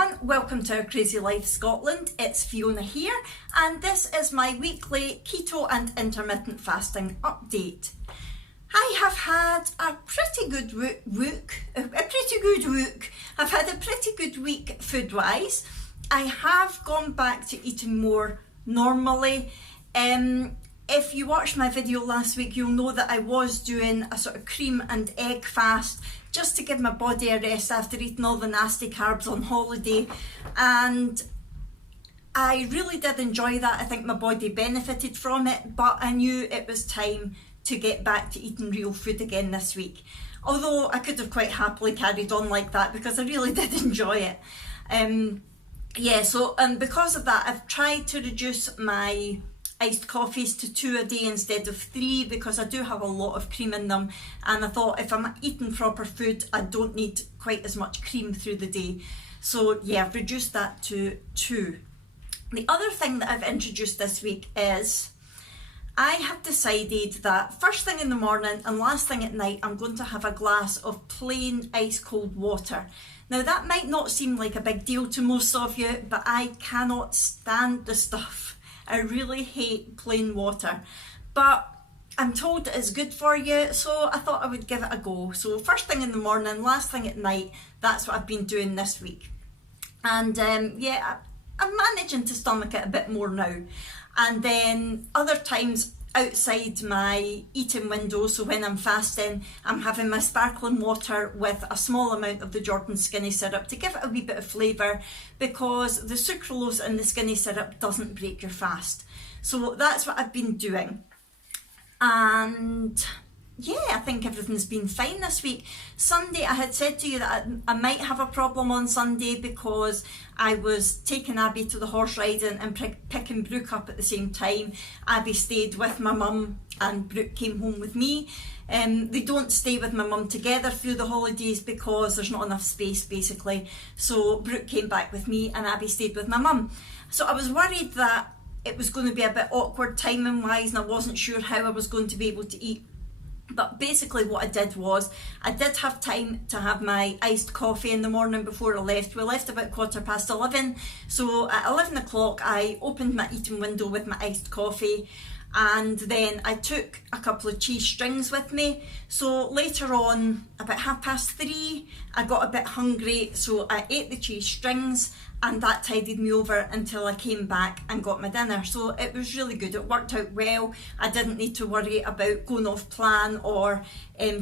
everyone, welcome to Our Crazy Life Scotland. It's Fiona here and this is my weekly keto and intermittent fasting update. I have had a pretty good week. I've had a pretty good week food-wise. I have gone back to eating more normally. If you watched my video last week, you'll know that I was doing a sort of cream and egg fast just to give my body a rest after eating all the nasty carbs on holiday, and I really did enjoy that. I think my body benefited from it, but I knew it was time to get back to eating real food again this week. Although I could have quite happily carried on like that because I really did enjoy it. Because of that, I've tried to reduce my iced coffees to 2 a day instead of 3 because I do have a lot of cream in them, and I thought if I'm eating proper food I don't need quite as much cream through the day. So yeah, I've reduced that to 2. The other thing that I've introduced this week is I have decided that first thing in the morning and last thing at night I'm going to have a glass of plain ice cold water. Now that might not seem like a big deal to most of you, but I cannot stand the stuff. I really hate plain water, but I'm told it's good for you, so I thought I would give it a go. So first thing in the morning, last thing at night, that's what I've been doing this week. And I'm managing to stomach it a bit more now. And then other times outside my eating window, so when I'm fasting, I'm having my sparkling water with a small amount of the Jordan skinny syrup to give it a wee bit of flavour, because the sucralose in the skinny syrup doesn't break your fast. So that's what I've been doing. And yeah, I think everything's been fine this week. Sunday, I had said to you that I might have a problem on Sunday because I was taking Abby to the horse riding and picking Brooke up at the same time. Abby stayed with my mum and Brooke came home with me. They don't stay with my mum together through the holidays because there's not enough space basically. So Brooke came back with me and Abby stayed with my mum. So I was worried that it was going to be a bit awkward timing wise and I wasn't sure how I was going to be able to eat. But basically what I did was, I did have time to have my iced coffee in the morning before I left. We left about 11:15, so at 11 o'clock I opened my eating window with my iced coffee, and then I took a couple of cheese strings with me. So later on, about 3:30, I got a bit hungry, so I ate the cheese strings, and that tidied me over until I came back and got my dinner. So it was really good, it worked out well. I didn't need to worry about going off plan or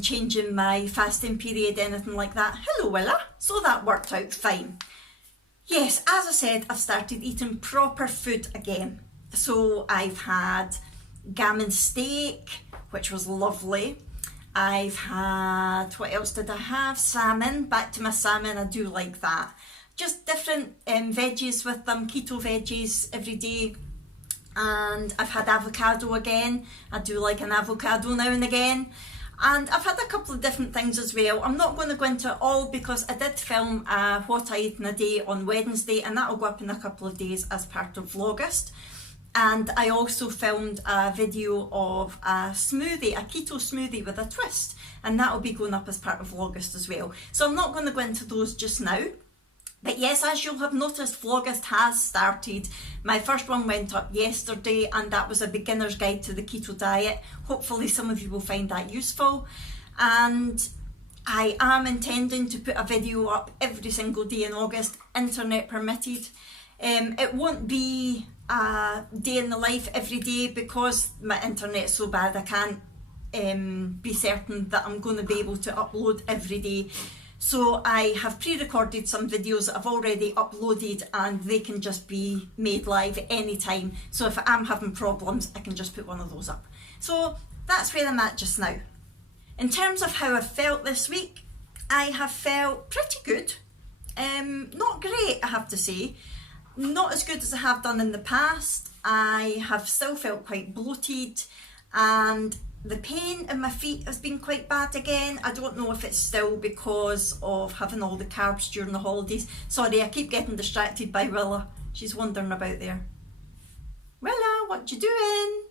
changing my fasting period, anything like that. Hello Willa. So that worked out fine. Yes, as I said, I've started eating proper food again. So I've had gammon steak, which was lovely. I've had, what else did I have? Salmon, back to my salmon, I do like that. Just different veggies with them, keto veggies every day. And I've had avocado again. I do like an avocado now and again. And I've had a couple of different things as well. I'm not going to go into it all because I did film what I ate in a day on Wednesday, and that'll go up in a couple of days as part of Vlogust. And I also filmed a video of a smoothie, a keto smoothie with a twist, and that'll be going up as part of Vlogust as well. So I'm not going to go into those just now. But yes, as you'll have noticed, Vlogust has started. My first one went up yesterday and that was a beginner's guide to the keto diet. Hopefully some of you will find that useful. And I am intending to put a video up every single day in August, internet permitted. It won't be a day in the life every day because my internet's so bad I can't be certain that I'm going to be able to upload every day. So I have pre-recorded some videos that I've already uploaded and they can just be made live anytime. So if I am having problems, I can just put one of those up. So that's where I'm at just now. In terms of how I've felt this week, I have felt pretty good. Not great, I have to say. Not as good as I have done in the past. I have still felt quite bloated and the pain in my feet has been quite bad again. I don't know if it's still because of having all the carbs during the holidays. Sorry, I keep getting distracted by Willa. She's wandering about there. Willa, what you doing?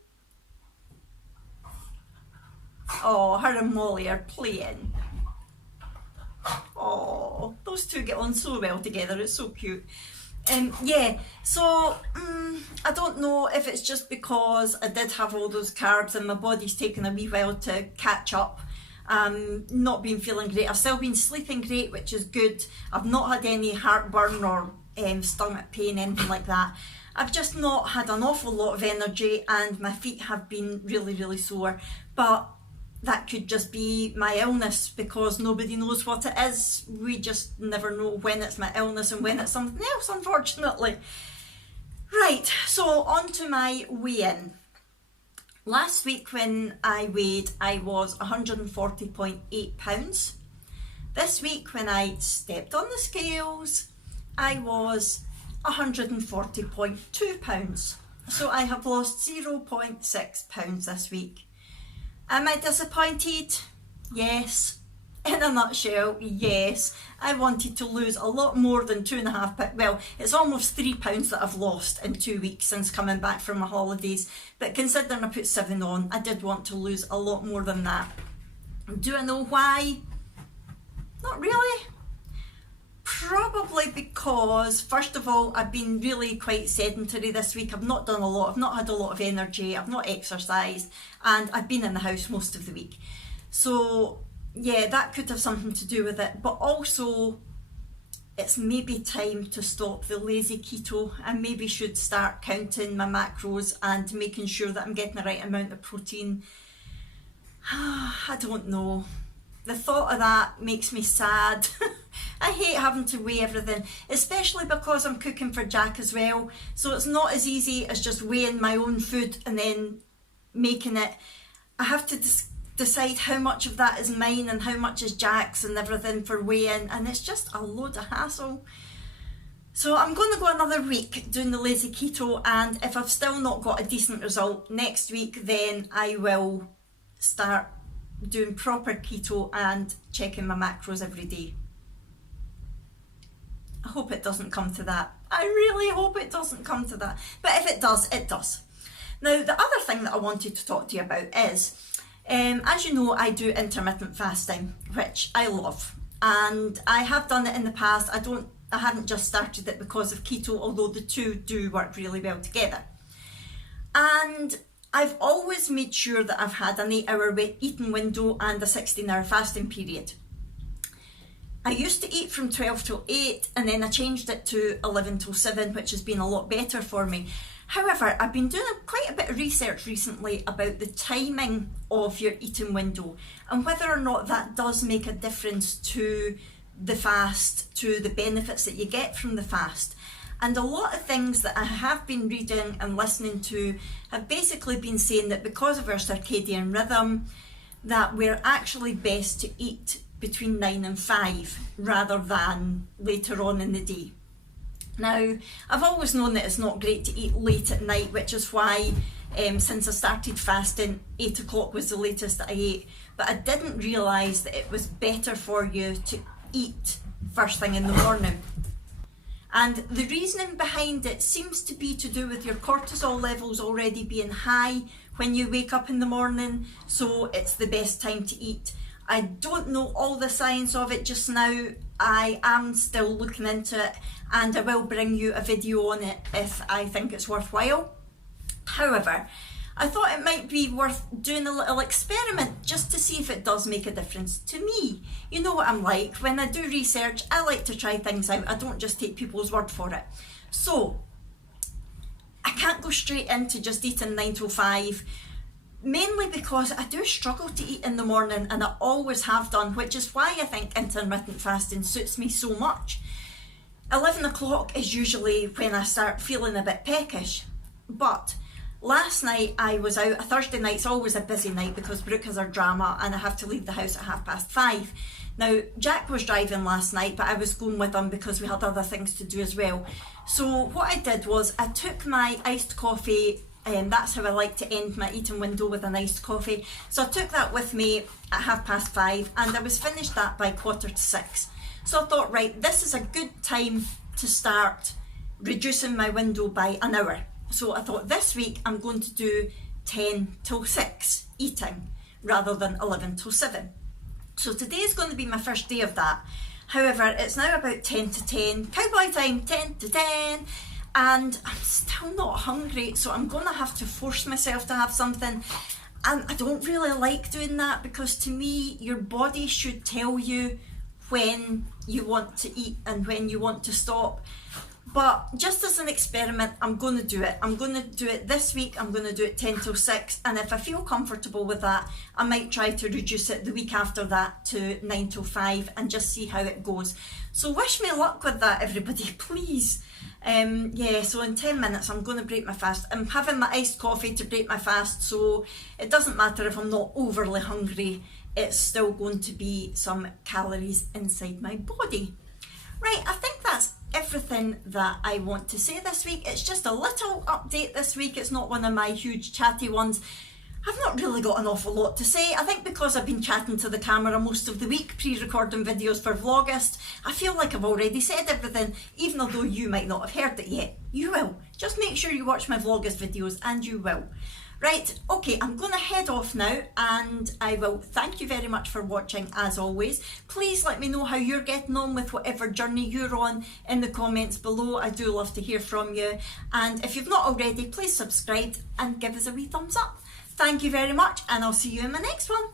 Oh, her and Molly are playing. Oh, those those two get on so well together, it's so cute. Yeah, so I don't know if it's just because I did have all those carbs and my body's taken a wee while to catch up. Not been feeling great. I've still been sleeping great, which is good. I've not had any heartburn or stomach pain, anything like that. I've just not had an awful lot of energy and my feet have been really, really sore. But that could just be my illness, because nobody knows what it is. We just never know when it's my illness and when it's something else, unfortunately. Right, so on to my weigh-in. Last week when I weighed, I was 140.8 pounds. This week when I stepped on the scales, I was 140.2 pounds. So I have lost 0.6 pounds this week. Am I disappointed? Yes. In a nutshell, yes. I wanted to lose a lot more than 2.5 pounds. Well, it's almost 3 pounds that I've lost in 2 weeks since coming back from my holidays. But considering I put 7 on, I did want to lose a lot more than that. Do I know why? Not really. Probably because, first of all, I've been really quite sedentary this week. I've not done a lot. I've not had a lot of energy. I've not exercised. And I've been in the house most of the week. So, yeah, that could have something to do with it. But also, it's maybe time to stop the lazy keto. I maybe should start counting my macros and making sure that I'm getting the right amount of protein. I don't know. The thought of that makes me sad. I hate having to weigh everything, especially because I'm cooking for Jack as well. So it's not as easy as just weighing my own food and then making it. I have to decide how much of that is mine and how much is Jack's and everything for weighing, and it's just a load of hassle. So I'm going to go another week doing the lazy keto, and if I've still not got a decent result next week, then I will start doing proper keto and checking my macros every day. I hope it doesn't come to that. I really hope it doesn't come to that. But if it does, it does. Now, the other thing that I wanted to talk to you about is, as you know, I do intermittent fasting, which I love. And I have done it in the past. I haven't just started it because of keto, although the two do work really well together. And I've always made sure that I've had an 8-hour eating window and a 16-hour fasting period. I used to eat from 12 till 8 and then I changed it to 11 till 7, which has been a lot better for me. However, I've been doing quite a bit of research recently about the timing of your eating window and whether or not that does make a difference to the fast, to the benefits that you get from the fast. And a lot of things that I have been reading and listening to have basically been saying that because of our circadian rhythm, that we're actually best to eat between 9 and 5 rather than later on in the day. Now, I've always known that it's not great to eat late at night, which is why since I started fasting, 8 o'clock was the latest that I ate. But I didn't realise that it was better for you to eat first thing in the morning. And the reasoning behind it seems to be to do with your cortisol levels already being high when you wake up in the morning, so it's the best time to eat. I don't know all the science of it just now. I am still looking into it and I will bring you a video on it if I think it's worthwhile. However, I thought it might be worth doing a little experiment just to see if it does make a difference to me. You know what I'm like. When I do research, I like to try things out. I don't just take people's word for it. So, I can't go straight into just eating 9 till 5, mainly because I do struggle to eat in the morning and I always have done, which is why I think intermittent fasting suits me so much. 11 o'clock is usually when I start feeling a bit peckish, but last night I was out. A Thursday night's always a busy night because Brooke has her drama and I have to leave the house at 5:30. Now, Jack was driving last night, but I was going with him because we had other things to do as well. So what I did was I took my iced coffee, and that's how I like to end my eating window, with an iced coffee. So I took that with me at 5:30 and I was finished that by 5:45. So I thought, right, this is a good time to start reducing my window by an hour. So I thought this week I'm going to do 10 till 6 eating rather than 11 till 7. So today is going to be my first day of that. However, it's now about 10 to 10, cowboy time, 10 to 10, and I'm still not hungry, so I'm going to have to force myself to have something. And I don't really like doing that, because to me, your body should tell you when you want to eat and when you want to stop. But just as an experiment, I'm going to do it. I'm going to do it this week. I'm going to do it 10 till 6. And if I feel comfortable with that, I might try to reduce it the week after that to 9 till 5 and just see how it goes. So wish me luck with that, everybody, please. Yeah, so in 10 minutes, I'm going to break my fast. I'm having my iced coffee to break my fast, so it doesn't matter if I'm not overly hungry. It's still going to be some calories inside my body. Right, I think that's everything that I want to say this week. It's just a little update this week. It's not one of my huge chatty ones. I've not really got an awful lot to say. I think because I've been chatting to the camera most of the week, pre-recording videos for Vlogust, I feel like I've already said everything, even although you might not have heard it yet. You will. Just make sure you watch my Vlogust videos and you will. Right, okay, I'm going to head off now, and I will thank you very much for watching as always. Please let me know how you're getting on with whatever journey you're on in the comments below. I do love to hear from you. And if you've not already, please subscribe and give us a wee thumbs up. Thank you very much, and I'll see you in my next one.